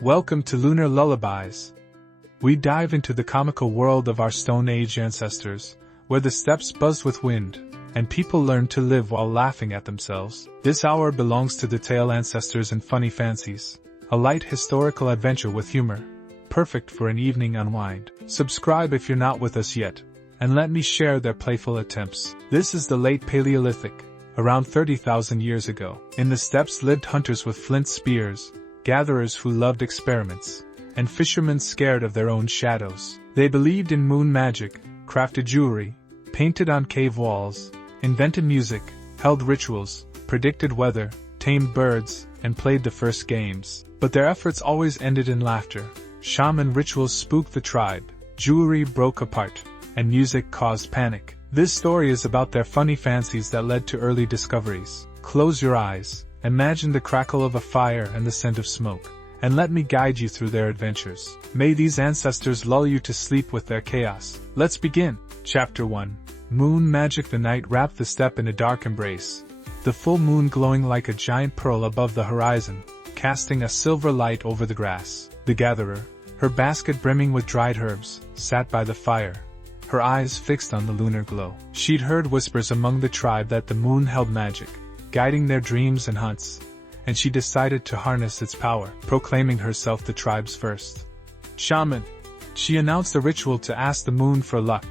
Welcome to Lunar Lullabies. We dive into the comical world of our Stone Age ancestors, where the steppes buzz with wind, and people learn to live while laughing at themselves. This hour belongs to the tale ancestors and funny fancies, a light historical adventure with humor, perfect for an evening unwind. Subscribe if you're not with us yet, and let me share their playful attempts. This is the late Paleolithic, around 30,000 years ago. In the steppes lived hunters with flint spears, gatherers who loved experiments, and fishermen scared of their own shadows. They believed in moon magic, crafted jewelry, painted on cave walls, invented music, held rituals, predicted weather, tamed birds, and played the first games. But their efforts always ended in laughter. Shaman rituals spooked the tribe, jewelry broke apart, and music caused panic. This story is about their funny fancies that led to early discoveries. Close your eyes, imagine the crackle of a fire and the scent of smoke, and let me guide you through their adventures. May these ancestors lull you to sleep with their chaos. Let's begin. Chapter 1. Moon Magic. The night wrapped the steppe in a dark embrace, the full moon glowing like a giant pearl above the horizon, casting a silver light over the grass. The gatherer, her basket brimming with dried herbs, sat by the fire, her eyes fixed on the lunar glow. She'd heard whispers among the tribe that the moon held magic, guiding their dreams and hunts, and she decided to harness its power. Proclaiming herself the tribe's first shaman, she announced a ritual to ask the moon for luck,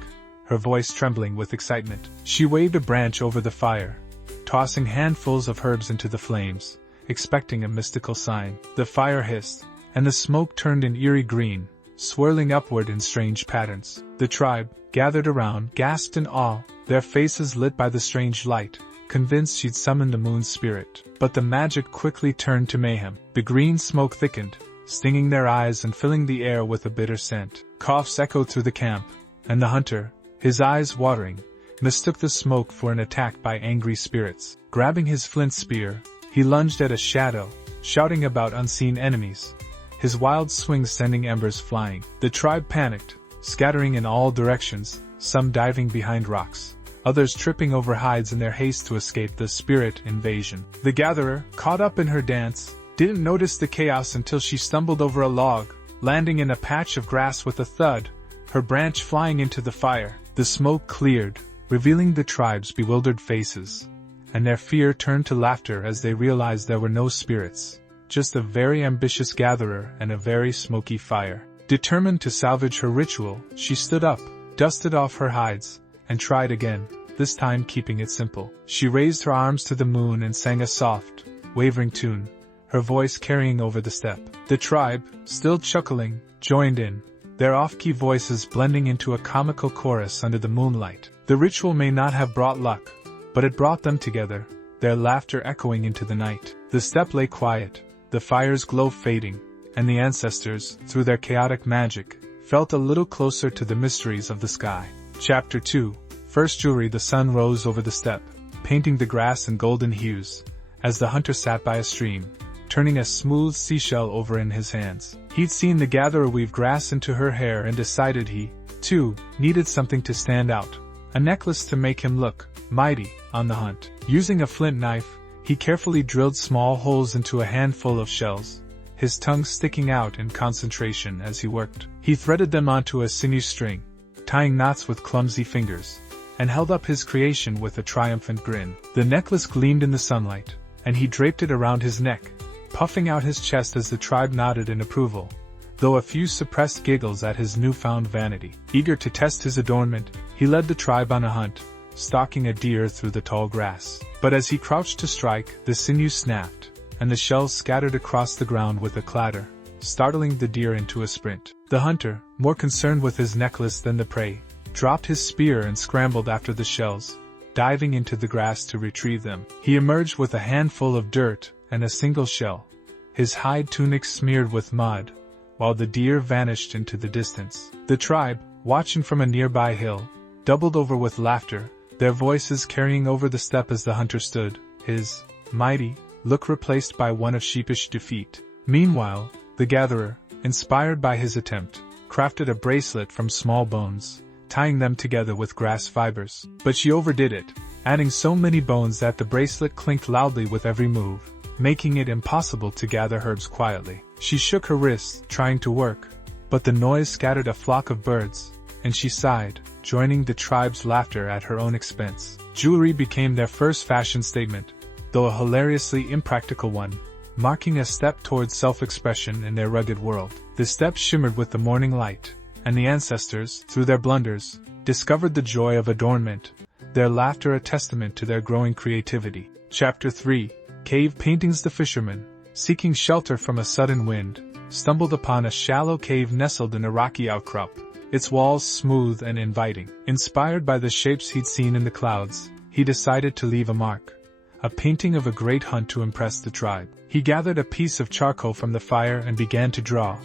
her voice trembling with excitement. She waved a branch over the fire, tossing handfuls of herbs into the flames, expecting a mystical sign. The fire hissed, and the smoke turned an eerie green, swirling upward in strange patterns. The tribe, gathered around, gasped in awe, their faces lit by the strange light, convinced she'd summoned the moon's spirit. But the magic quickly turned to mayhem. The green smoke thickened, stinging their eyes and filling the air with a bitter scent. Coughs echoed through the camp, and the hunter, his eyes watering, mistook the smoke for an attack by angry spirits. Grabbing his flint spear, he lunged at a shadow, shouting about unseen enemies, his wild swing sending embers flying. The tribe panicked, scattering in all directions, some diving behind rocks, others tripping over hides in their haste to escape the spirit invasion. The gatherer, caught up in her dance, didn't notice the chaos until she stumbled over a log, landing in a patch of grass with a thud, her branch flying into the fire. The smoke cleared, revealing the tribe's bewildered faces, and their fear turned to laughter as they realized there were no spirits, just a very ambitious gatherer and a very smoky fire. Determined to salvage her ritual, she stood up, dusted off her hides, and tried again, this time keeping it simple. She raised her arms to the moon and sang a soft, wavering tune, her voice carrying over the steppe. The tribe, still chuckling, joined in, their off-key voices blending into a comical chorus under the moonlight. The ritual may not have brought luck, but it brought them together, their laughter echoing into the night. The steppe lay quiet, the fire's glow fading, and the ancestors, through their chaotic magic, felt a little closer to the mysteries of the sky. Chapter 2. First jewelry. The sun rose over the steppe, painting the grass in golden hues, as the hunter sat by a stream, turning a smooth seashell over in his hands. He'd seen the gatherer weave grass into her hair and decided he, too, needed something to stand out, a necklace to make him look mighty on the hunt. Using a flint knife, he carefully drilled small holes into a handful of shells, his tongue sticking out in concentration as he worked. He threaded them onto a sinew string, tying knots with clumsy fingers, and held up his creation with a triumphant grin. The necklace gleamed in the sunlight, and he draped it around his neck, puffing out his chest as the tribe nodded in approval, though a few suppressed giggles at his newfound vanity. Eager to test his adornment, he led the tribe on a hunt, stalking a deer through the tall grass. But as he crouched to strike, the sinew snapped, and the shells scattered across the ground with a clatter, startling the deer into a sprint. The hunter, more concerned with his necklace than the prey, dropped his spear and scrambled after the shells, diving into the grass to retrieve them. He emerged with a handful of dirt and a single shell, his hide tunic smeared with mud, while the deer vanished into the distance. The tribe, watching from a nearby hill, doubled over with laughter, their voices carrying over the steppe as the hunter stood, his mighty look replaced by one of sheepish defeat. Meanwhile, the gatherer, inspired by his attempt, crafted a bracelet from small bones, tying them together with grass fibers. But she overdid it, adding so many bones that the bracelet clinked loudly with every move, making it impossible to gather herbs quietly. She shook her wrists, trying to work, but the noise scattered a flock of birds, and she sighed, joining the tribe's laughter at her own expense. Jewelry became their first fashion statement, though a hilariously impractical one, marking a step towards self-expression in their rugged world. The steps shimmered with the morning light, and the ancestors, through their blunders, discovered the joy of adornment, their laughter a testament to their growing creativity. Chapter 3. Cave Paintings. The fisherman, seeking shelter from a sudden wind, stumbled upon a shallow cave nestled in a rocky outcrop, its walls smooth and inviting. Inspired by the shapes he'd seen in the clouds, he decided to leave a mark, a painting of a great hunt to impress the tribe. He gathered a piece of charcoal from the fire and began to draw,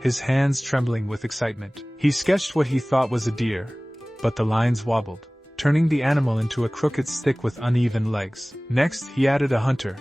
his hands trembling with excitement. He sketched what he thought was a deer, but the lines wobbled, turning the animal into a crooked stick with uneven legs. Next, he added a hunter,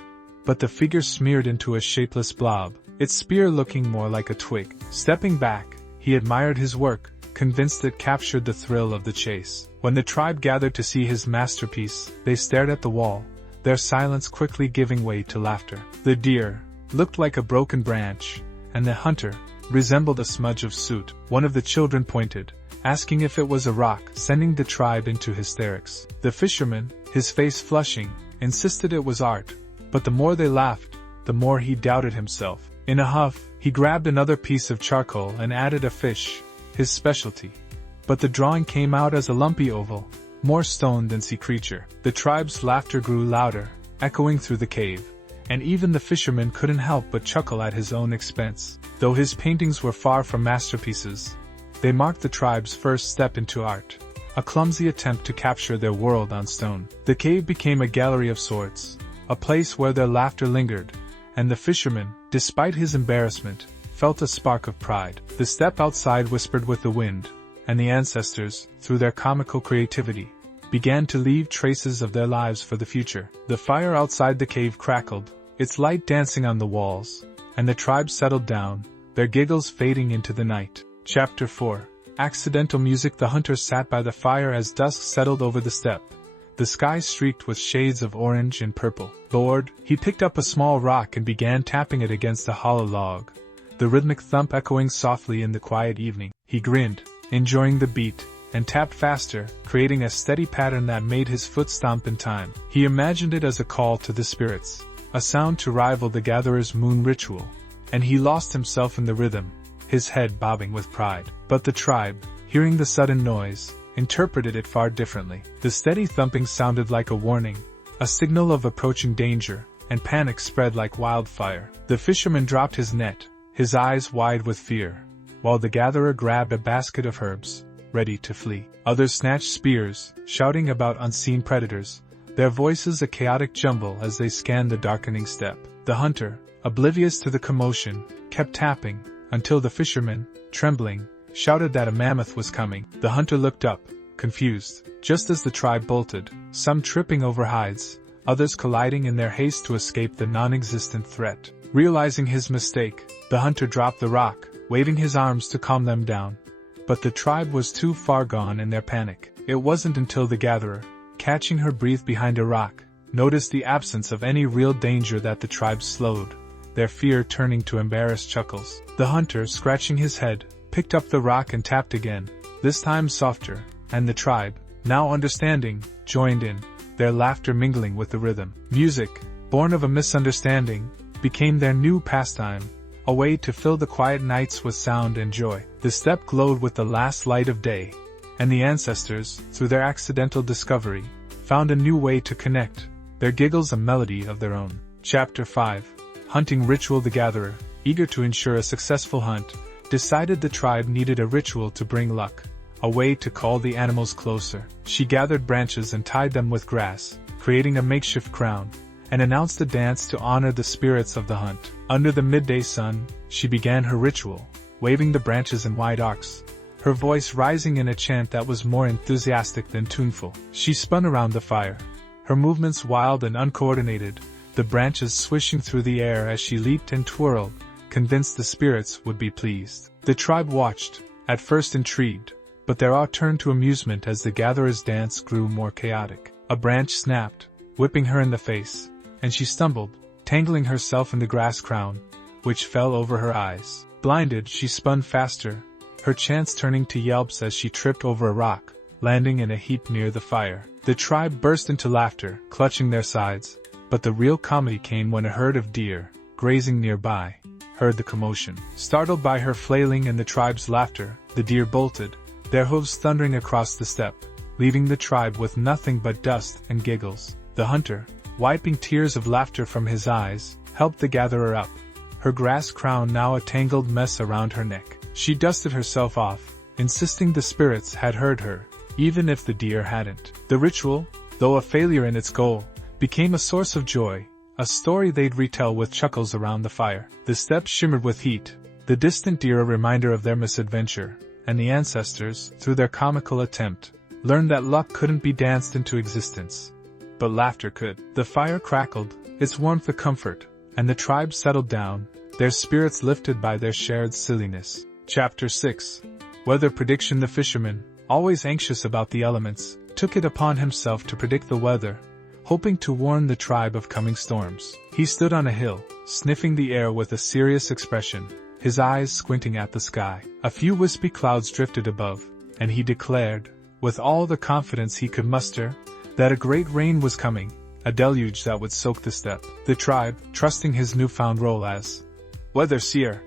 but the figure smeared into a shapeless blob, its spear looking more like a twig. Stepping back, he admired his work, convinced it captured the thrill of the chase. When the tribe gathered to see his masterpiece, they stared at the wall, their silence quickly giving way to laughter. The deer looked like a broken branch, and the hunter resembled a smudge of soot. One of the children pointed, asking if it was a rock, sending the tribe into hysterics. The fisherman, his face flushing, insisted it was art, but the more they laughed, the more he doubted himself. In a huff, he grabbed another piece of charcoal and added a fish, his specialty. But the drawing came out as a lumpy oval, more stone than sea creature. The tribe's laughter grew louder, echoing through the cave, and even the fisherman couldn't help but chuckle at his own expense. Though his paintings were far from masterpieces, they marked the tribe's first step into art, a clumsy attempt to capture their world on stone. The cave became a gallery of sorts, a place where their laughter lingered, and the fisherman, despite his embarrassment, felt a spark of pride. The step outside whispered with the wind, and the ancestors, through their comical creativity, began to leave traces of their lives for the future. The fire outside the cave crackled, its light dancing on the walls, and the tribe settled down, their giggles fading into the night. Chapter 4. Accidental music. The hunter sat by the fire as dusk settled over the steppe, the sky streaked with shades of orange and purple. Bored, he picked up a small rock and began tapping it against a hollow log, the rhythmic thump echoing softly in the quiet evening. He grinned, enjoying the beat, and tapped faster, creating a steady pattern that made his foot stomp in time. He imagined it as a call to the spirits, a sound to rival the gatherer's moon ritual, and he lost himself in the rhythm, his head bobbing with pride. But the tribe, hearing the sudden noise, interpreted it far differently. The steady thumping sounded like a warning, a signal of approaching danger, and panic spread like wildfire. The fisherman dropped his net, his eyes wide with fear, while the gatherer grabbed a basket of herbs, ready to flee. Others snatched spears, shouting about unseen predators, their voices a chaotic jumble as they scanned the darkening steppe. The hunter, oblivious to the commotion, kept tapping, until the fisherman, trembling, shouted that a mammoth was coming. The hunter looked up, confused, just as the tribe bolted, some tripping over hides, others colliding in their haste to escape the non-existent threat. Realizing his mistake, the hunter dropped the rock, waving his arms to calm them down. But the tribe was too far gone in their panic. It wasn't until the gatherer, catching her breath behind a rock, noticed the absence of any real danger that the tribe slowed, their fear turning to embarrassed chuckles. The hunter, scratching his head, picked up the rock and tapped again, this time softer, and the tribe, now understanding, joined in, their laughter mingling with the rhythm. Music, born of a misunderstanding, became their new pastime, a way to fill the quiet nights with sound and joy. The steppe glowed with the last light of day, and the ancestors, through their accidental discovery, found a new way to connect, their giggles a melody of their own. Chapter 5. Hunting Ritual. The gatherer, eager to ensure a successful hunt, decided the tribe needed a ritual to bring luck, a way to call the animals closer. She gathered branches and tied them with grass, creating a makeshift crown, and announced a dance to honor the spirits of the hunt. Under the midday sun, she began her ritual, waving the branches in wide arcs, her voice rising in a chant that was more enthusiastic than tuneful. She spun around the fire, her movements wild and uncoordinated, the branches swishing through the air as she leaped and twirled, convinced the spirits would be pleased. The tribe watched, at first intrigued, but their awe turned to amusement as the gatherer's dance grew more chaotic. A branch snapped, whipping her in the face, and she stumbled, tangling herself in the grass crown, which fell over her eyes. Blinded, she spun faster, her chants turning to yelps as she tripped over a rock, landing in a heap near the fire. The tribe burst into laughter, clutching their sides, but the real comedy came when a herd of deer, grazing nearby, heard the commotion. Startled by her flailing and the tribe's laughter, the deer bolted, their hooves thundering across the steppe, leaving the tribe with nothing but dust and giggles. The hunter, wiping tears of laughter from his eyes, helped the gatherer up, her grass crown now a tangled mess around her neck. She dusted herself off, insisting the spirits had heard her, even if the deer hadn't. The ritual, though a failure in its goal, became a source of joy, a story they'd retell with chuckles around the fire. The steppe shimmered with heat, the distant deer a reminder of their misadventure, and the ancestors, through their comical attempt, learned that luck couldn't be danced into existence. But laughter could. The fire crackled, its warmth a comfort, and the tribe settled down, their spirits lifted by their shared silliness. Chapter 6. Weather Prediction. The fisherman, always anxious about the elements, took it upon himself to predict the weather, hoping to warn the tribe of coming storms. He stood on a hill, sniffing the air with a serious expression, his eyes squinting at the sky. A few wispy clouds drifted above, and he declared, with all the confidence he could muster, that a great rain was coming, a deluge that would soak the steppe. The tribe, trusting his newfound role as weather seer,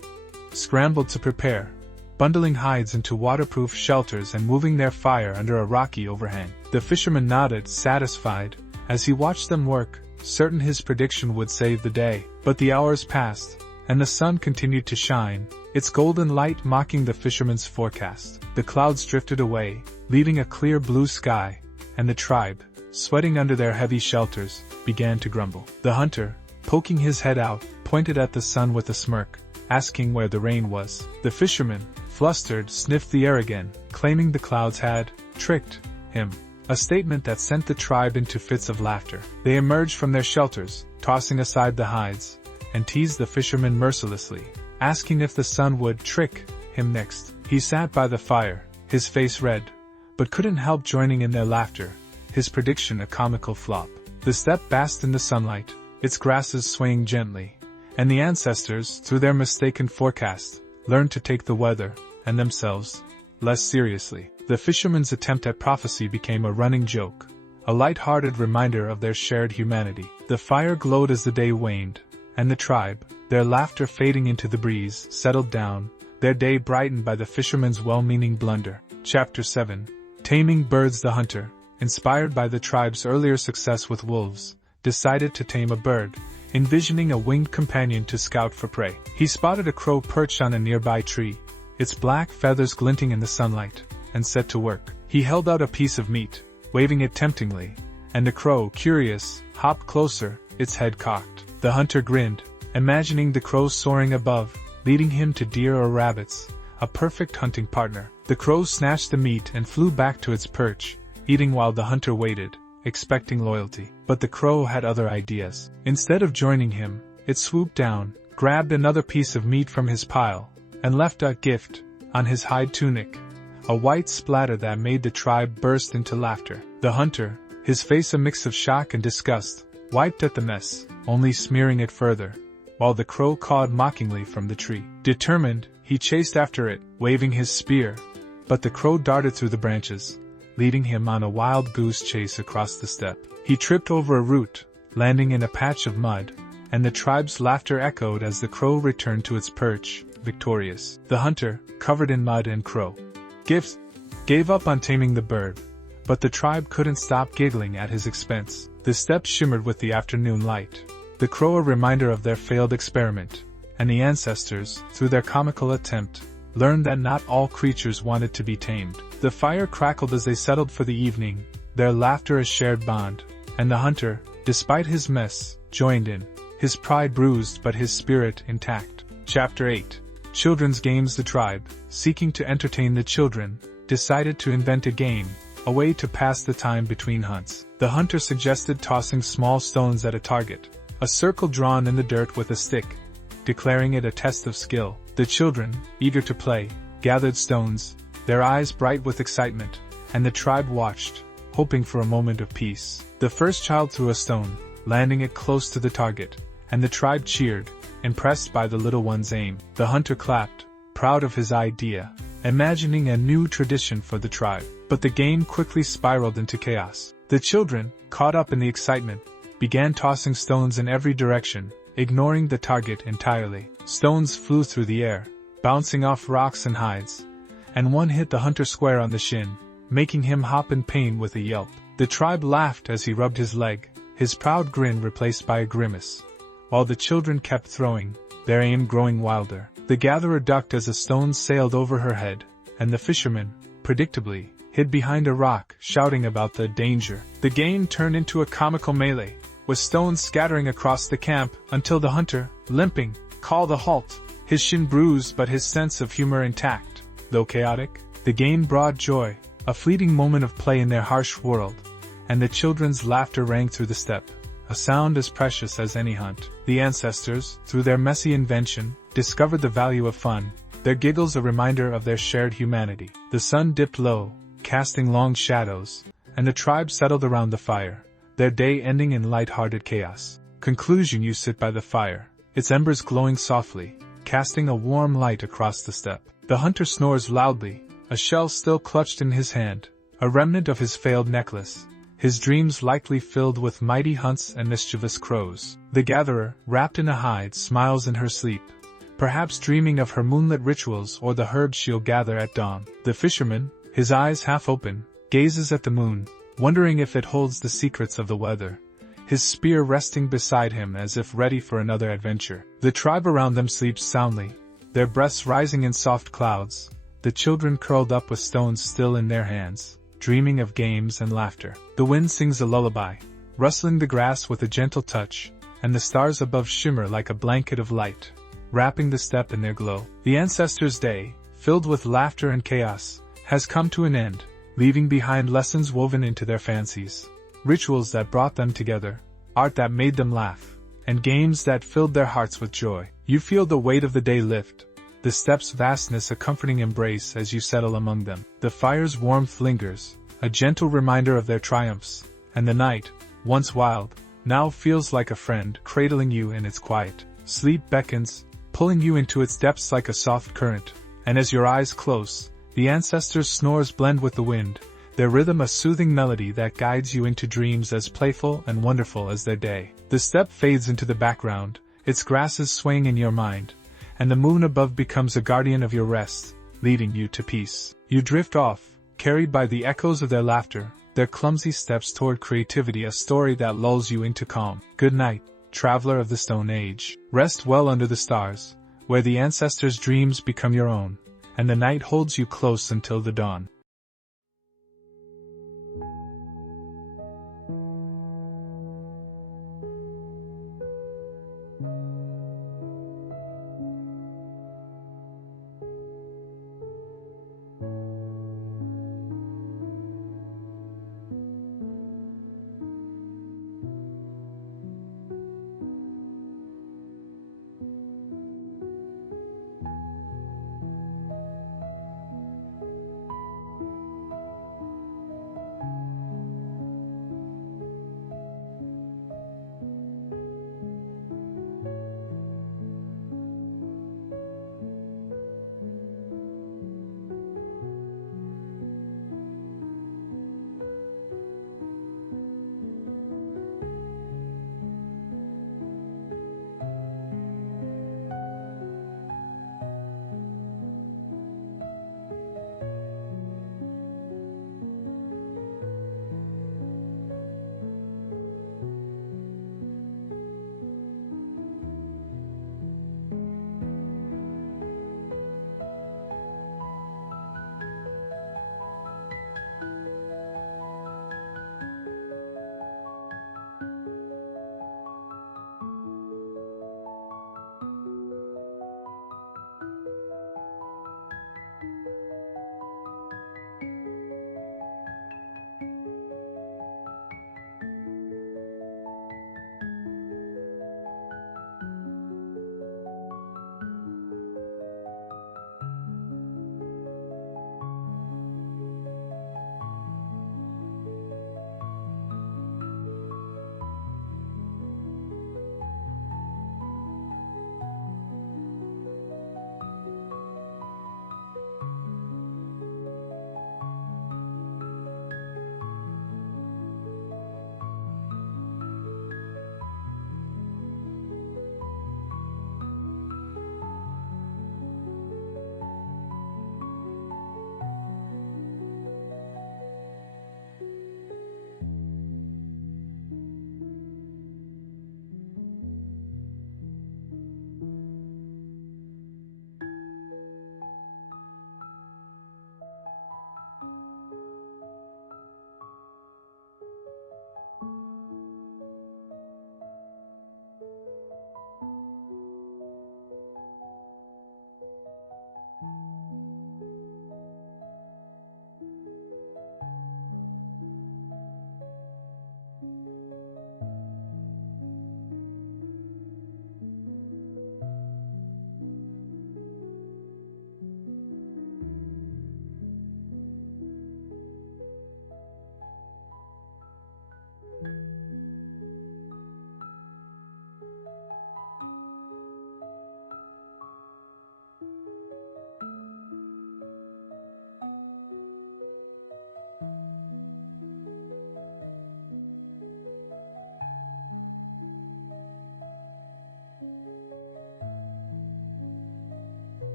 scrambled to prepare, bundling hides into waterproof shelters and moving their fire under a rocky overhang. The fisherman nodded, satisfied, as he watched them work, certain his prediction would save the day. But the hours passed, and the sun continued to shine, its golden light mocking the fisherman's forecast. The clouds drifted away, leaving a clear blue sky, and the tribe, sweating under their heavy shelters, began to grumble. The hunter, poking his head out, pointed at the sun with a smirk, asking where the rain was. The fisherman, flustered, sniffed the air again, claiming the clouds had tricked him, a statement that sent the tribe into fits of laughter. They emerged from their shelters, tossing aside the hides, and teased the fisherman mercilessly, asking if the sun would trick him next. He sat by the fire, his face red, but couldn't help joining in their laughter, his prediction a comical flop. The steppe basked in the sunlight, its grasses swaying gently, and the ancestors, through their mistaken forecast, learned to take the weather, and themselves, less seriously. The fisherman's attempt at prophecy became a running joke, a light-hearted reminder of their shared humanity. The fire glowed as the day waned, and the tribe, their laughter fading into the breeze, settled down, their day brightened by the fisherman's well-meaning blunder. Chapter 7. Taming Birds. The hunter, inspired by the tribe's earlier success with wolves, decided to tame a bird, envisioning a winged companion to scout for prey. He spotted a crow perched on a nearby tree, its black feathers glinting in the sunlight, and set to work. He held out a piece of meat, waving it temptingly, and the crow, curious, hopped closer, its head cocked. The hunter grinned, imagining the crow soaring above, leading him to deer or rabbits, a perfect hunting partner. The crow snatched the meat and flew back to its perch, eating while the hunter waited, expecting loyalty. But the crow had other ideas. Instead of joining him, it swooped down, grabbed another piece of meat from his pile, and left a gift on his hide tunic, a white splatter that made the tribe burst into laughter. The hunter, his face a mix of shock and disgust, wiped at the mess, only smearing it further, while the crow cawed mockingly from the tree. Determined, he chased after it, waving his spear, but the crow darted through the branches, leading him on a wild goose chase across the steppe. He tripped over a root, landing in a patch of mud, and the tribe's laughter echoed as the crow returned to its perch, victorious. The hunter, covered in mud and crow gifts, gave up on taming the bird, but the tribe couldn't stop giggling at his expense. The steppe shimmered with the afternoon light, the crow a reminder of their failed experiment, and the ancestors, through their comical attempt, learned that not all creatures wanted to be tamed. The fire crackled as they settled for the evening, their laughter a shared bond, and the hunter, despite his mess, joined in, his pride bruised but his spirit intact. Chapter 8. Children's Games. The tribe, seeking to entertain the children, decided to invent a game, a way to pass the time between hunts. The hunter suggested tossing small stones at a target, a circle drawn in the dirt with a stick, declaring it a test of skill. The children, eager to play, gathered stones, their eyes bright with excitement, and the tribe watched, hoping for a moment of peace. The first child threw a stone, landing it close to the target, and the tribe cheered, impressed by the little one's aim. The hunter clapped, proud of his idea, imagining a new tradition for the tribe. But the game quickly spiraled into chaos. The children, caught up in the excitement, began tossing stones in every direction, ignoring the target entirely. Stones flew through the air, bouncing off rocks and hides, and one hit the hunter square on the shin, making him hop in pain with a yelp. The tribe laughed as he rubbed his leg, his proud grin replaced by a grimace, while the children kept throwing, their aim growing wilder. The gatherer ducked as a stone sailed over her head, and the fisherman, predictably, hid behind a rock, shouting about the danger. The game turned into a comical melee, with stones scattering across the camp until the hunter, limping, called a halt, his shin bruised but his sense of humor intact. Though chaotic, the game brought joy, a fleeting moment of play in their harsh world, and the children's laughter rang through the steppe, a sound as precious as any hunt. The ancestors, through their messy invention, discovered the value of fun, their giggles a reminder of their shared humanity. The sun dipped low, casting long shadows, and the tribe settled around the fire, their day ending in light-hearted chaos. Conclusion: you sit by the fire, its embers glowing softly, casting a warm light across the steppe. The hunter snores loudly, a shell still clutched in his hand, a remnant of his failed necklace, his dreams likely filled with mighty hunts and mischievous crows. The gatherer, wrapped in a hide, smiles in her sleep, perhaps dreaming of her moonlit rituals or the herbs she'll gather at dawn. The fisherman, his eyes half open, gazes at the moon, wondering if it holds the secrets of the weather, his spear resting beside him as if ready for another adventure. The tribe around them sleeps soundly, their breaths rising in soft clouds, the children curled up with stones still in their hands, dreaming of games and laughter. The wind sings a lullaby, rustling the grass with a gentle touch, and the stars above shimmer like a blanket of light, wrapping the steppe in their glow. The ancestors' day, filled with laughter and chaos, has come to an end, leaving behind lessons woven into their fancies, rituals that brought them together, art that made them laugh, and games that filled their hearts with joy. You feel the weight of the day lift, the steppe's vastness a comforting embrace as you settle among them. The fire's warmth lingers, a gentle reminder of their triumphs, and the night, once wild, now feels like a friend cradling you in its quiet. Sleep beckons, pulling you into its depths like a soft current, and as your eyes close, the ancestors' snores blend with the wind, their rhythm a soothing melody that guides you into dreams as playful and wonderful as their day. The steppe fades into the background, its grasses swaying in your mind, and the moon above becomes a guardian of your rest, leading you to peace. You drift off, carried by the echoes of their laughter, their clumsy steps toward creativity, a story that lulls you into calm. Good night, traveler of the Stone Age. Rest well under the stars, where the ancestors' dreams become your own, and the night holds you close until the dawn.